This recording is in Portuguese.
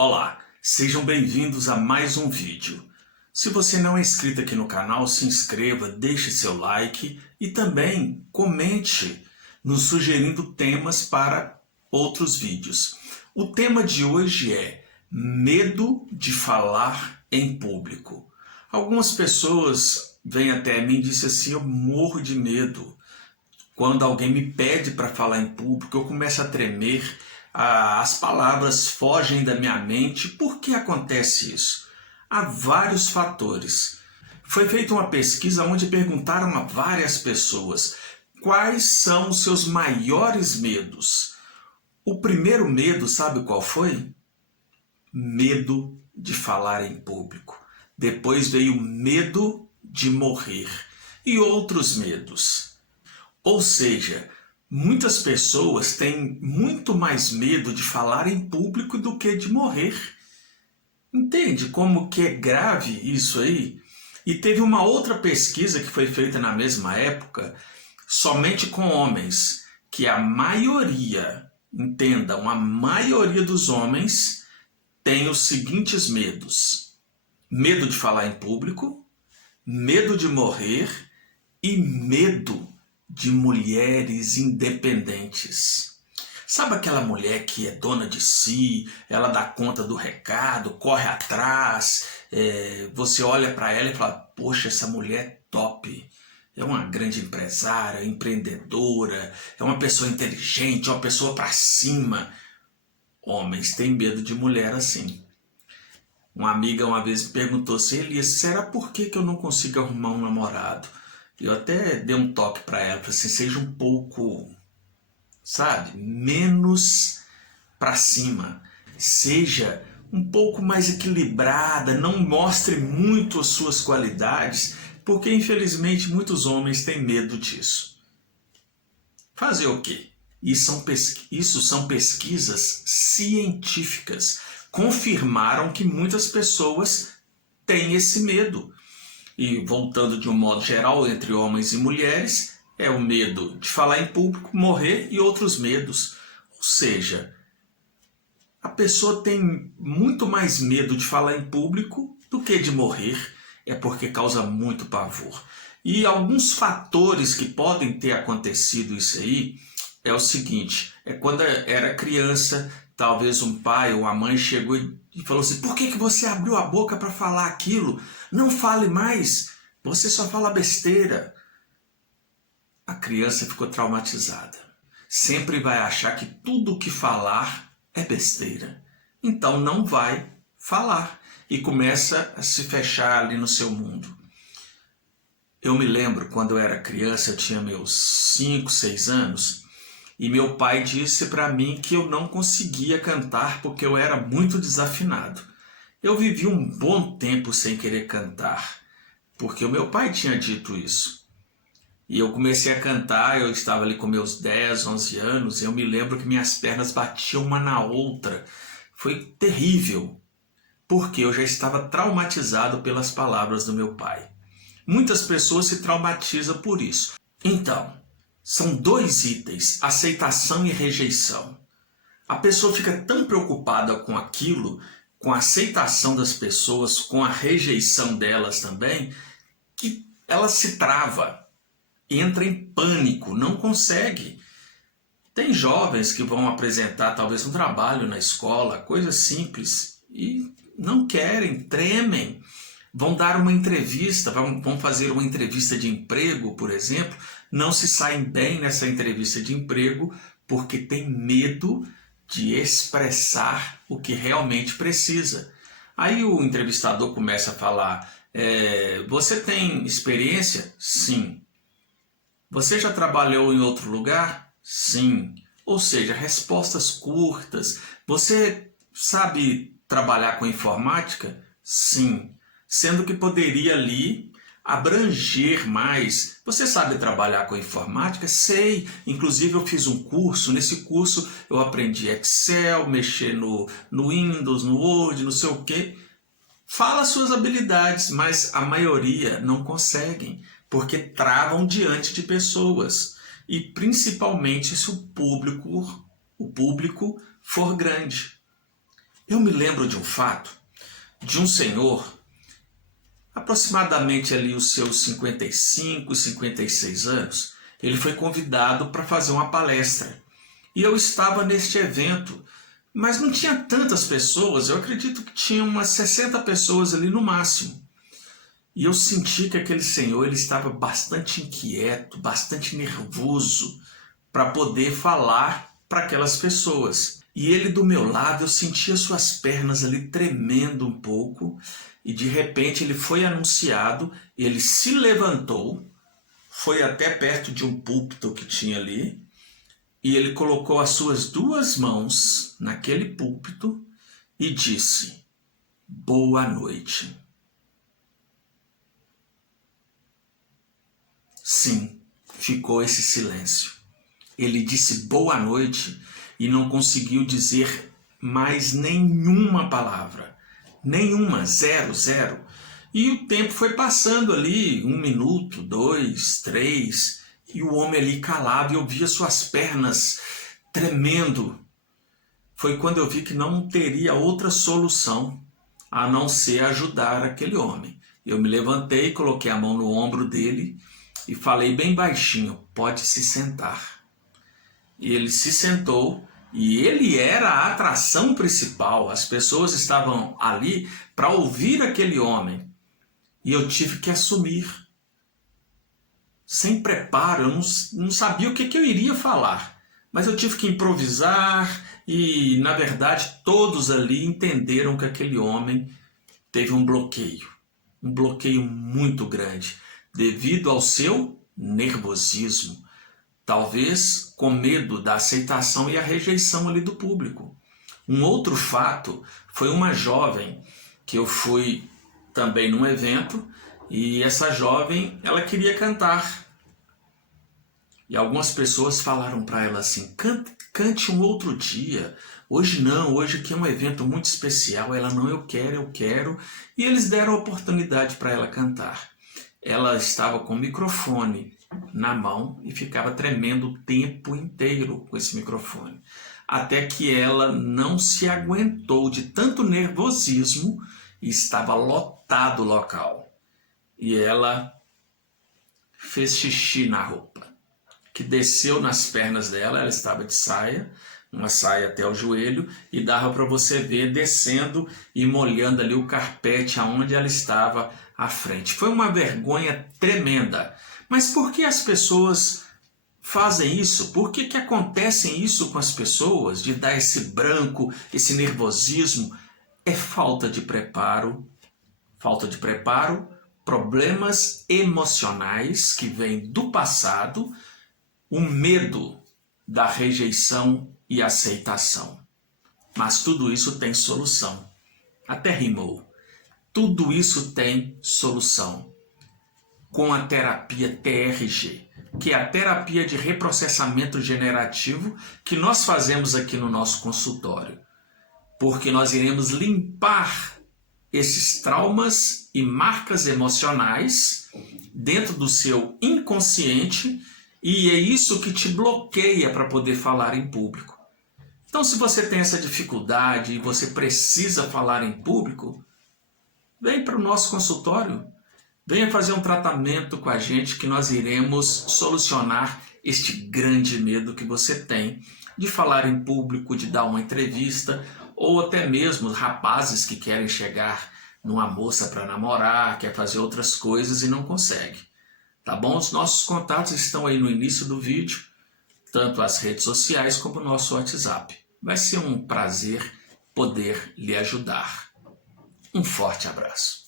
Olá, sejam bem-vindos a mais um vídeo. Se você não é inscrito aqui no canal, se inscreva, deixe seu like e também comente nos sugerindo temas para outros vídeos. O tema de hoje é medo de falar em público. Algumas pessoas vêm até mim e dizem assim, eu morro de medo. Quando alguém me pede para falar em público, eu começo a tremer, as palavras fogem da minha mente. Por que acontece isso? Há vários fatores. Foi feita uma pesquisa onde perguntaram a várias pessoas quais são os seus maiores medos. O primeiro medo, sabe qual foi? Medo de falar em público. Depois veio medo de morrer e outros medos. Ou seja, muitas pessoas têm muito mais medo de falar em público do que de morrer. Entende como que é grave isso aí? E teve uma outra pesquisa que foi feita na mesma época, somente com homens, que a maioria, entendam, a maioria dos homens tem os seguintes medos: medo de falar em público, medo de morrer e medo de mulheres independentes. Sabe aquela mulher que é dona de si, ela dá conta do recado, corre atrás, você olha para ela e fala, poxa, essa mulher é top, é uma grande empresária, empreendedora, é uma pessoa inteligente, é uma pessoa para cima. Homens têm medo de mulher assim. Uma amiga uma vez me perguntou assim, Elias, será por que eu não consigo arrumar um namorado? Eu até dei um toque para ela, falei assim, seja um pouco, sabe, menos para cima. Seja um pouco mais equilibrada, não mostre muito as suas qualidades, porque infelizmente muitos homens têm medo disso. Fazer o quê? Isso são pesquisas científicas. Confirmaram que muitas pessoas têm esse medo. E voltando de um modo geral entre homens e mulheres, é o medo de falar em público, morrer e outros medos. Ou seja, a pessoa tem muito mais medo de falar em público do que de morrer, é porque causa muito pavor. E alguns fatores que podem ter acontecido isso aí é o seguinte, é quando era criança, talvez um pai ou uma mãe chegou e falou assim, por que você abriu a boca para falar aquilo? Não fale mais, você só fala besteira. A criança ficou traumatizada. Sempre vai achar que tudo o que falar é besteira. Então não vai falar e começa a se fechar ali no seu mundo. Eu me lembro quando eu era criança, eu tinha meus 5, 6 anos, e meu pai disse para mim que eu não conseguia cantar porque eu era muito desafinado. Eu vivi um bom tempo sem querer cantar, porque o meu pai tinha dito isso. E eu comecei a cantar, eu estava ali com meus 10, 11 anos, e eu me lembro que minhas pernas batiam uma na outra. Foi terrível, porque eu já estava traumatizado pelas palavras do meu pai. Muitas pessoas se traumatizam por isso. Então, são dois itens, aceitação e rejeição. A pessoa fica tão preocupada com aquilo, com a aceitação das pessoas, com a rejeição delas também, que ela se trava, entra em pânico, não consegue. Tem jovens que vão apresentar talvez um trabalho na escola, coisa simples, e não querem, tremem. Vão dar uma entrevista, vão fazer uma entrevista de emprego, por exemplo, não se saem bem nessa entrevista de emprego porque tem medo de expressar o que realmente precisa. Aí o entrevistador começa a falar, você tem experiência? Sim. Você já trabalhou em outro lugar? Sim. Ou seja, respostas curtas. Você sabe trabalhar com informática? Sim. Sendo que poderia ali abranger mais. Você sabe trabalhar com informática? Sei. Inclusive eu fiz um curso. Nesse curso eu aprendi Excel, mexer no Windows, no Word, não sei o quê. Fala suas habilidades, mas a maioria não conseguem, porque travam diante de pessoas. E principalmente se o público for grande. Eu me lembro de um fato de um senhor, aproximadamente ali os seus 55, 56 anos, ele foi convidado para fazer uma palestra. E eu estava neste evento, mas não tinha tantas pessoas, eu acredito que tinha umas 60 pessoas ali no máximo. E eu senti que aquele senhor ele estava bastante inquieto, bastante nervoso para poder falar para aquelas pessoas. E ele do meu lado, eu sentia suas pernas ali tremendo um pouco, e de repente ele foi anunciado, ele se levantou, foi até perto de um púlpito que tinha ali, e ele colocou as suas duas mãos naquele púlpito e disse: "Boa noite." Sim, ficou esse silêncio. Ele disse boa noite e não conseguiu dizer mais nenhuma palavra. Nenhuma, zero, zero. E o tempo foi passando ali, 1 minuto, 2, 3, e o homem ali calado, e eu via suas pernas tremendo. Foi quando eu vi que não teria outra solução a não ser ajudar aquele homem. Eu me levantei, coloquei a mão no ombro dele e falei bem baixinho: "Pode se sentar." E ele se sentou, e ele era a atração principal. As pessoas estavam ali para ouvir aquele homem. E eu tive que assumir. Sem preparo, eu não sabia o que eu iria falar. Mas eu tive que improvisar e, na verdade, todos ali entenderam que aquele homem teve um bloqueio muito grande, devido ao seu nervosismo, talvez com medo da aceitação e a rejeição ali do público. Um outro fato foi uma jovem que eu fui também num evento, e essa jovem, ela queria cantar. E algumas pessoas falaram para ela assim: cante um outro dia, hoje não, hoje aqui é um evento muito especial. Ela: não, eu quero. E eles deram a oportunidade para ela cantar. Ela estava com o microfone na mão e ficava tremendo o tempo inteiro com esse microfone. Até que ela não se aguentou de tanto nervosismo e estava lotado o local. E ela fez xixi na roupa, que desceu nas pernas dela. Ela estava de saia, uma saia até o joelho, e dava para você ver descendo e molhando ali o carpete aonde ela estava à frente. Foi uma vergonha tremenda. Mas por que as pessoas fazem isso? Por que acontece isso com as pessoas, de dar esse branco, esse nervosismo? É falta de preparo, problemas emocionais que vêm do passado, o medo da rejeição e aceitação. Mas tudo isso tem solução. Até rimou. Tudo isso tem solução. Com a terapia TRG, que é a terapia de reprocessamento generativo que nós fazemos aqui no nosso consultório. Porque nós iremos limpar esses traumas e marcas emocionais dentro do seu inconsciente, e é isso que te bloqueia para poder falar em público. Então, se você tem essa dificuldade e você precisa falar em público, vem para o nosso consultório, venha fazer um tratamento com a gente, que nós iremos solucionar este grande medo que você tem de falar em público, de dar uma entrevista, ou até mesmo rapazes que querem chegar numa moça para namorar, quer fazer outras coisas e não consegue. Tá bom? Os nossos contatos estão aí no início do vídeo, tanto as redes sociais como o nosso WhatsApp. Vai ser um prazer poder lhe ajudar. Um forte abraço.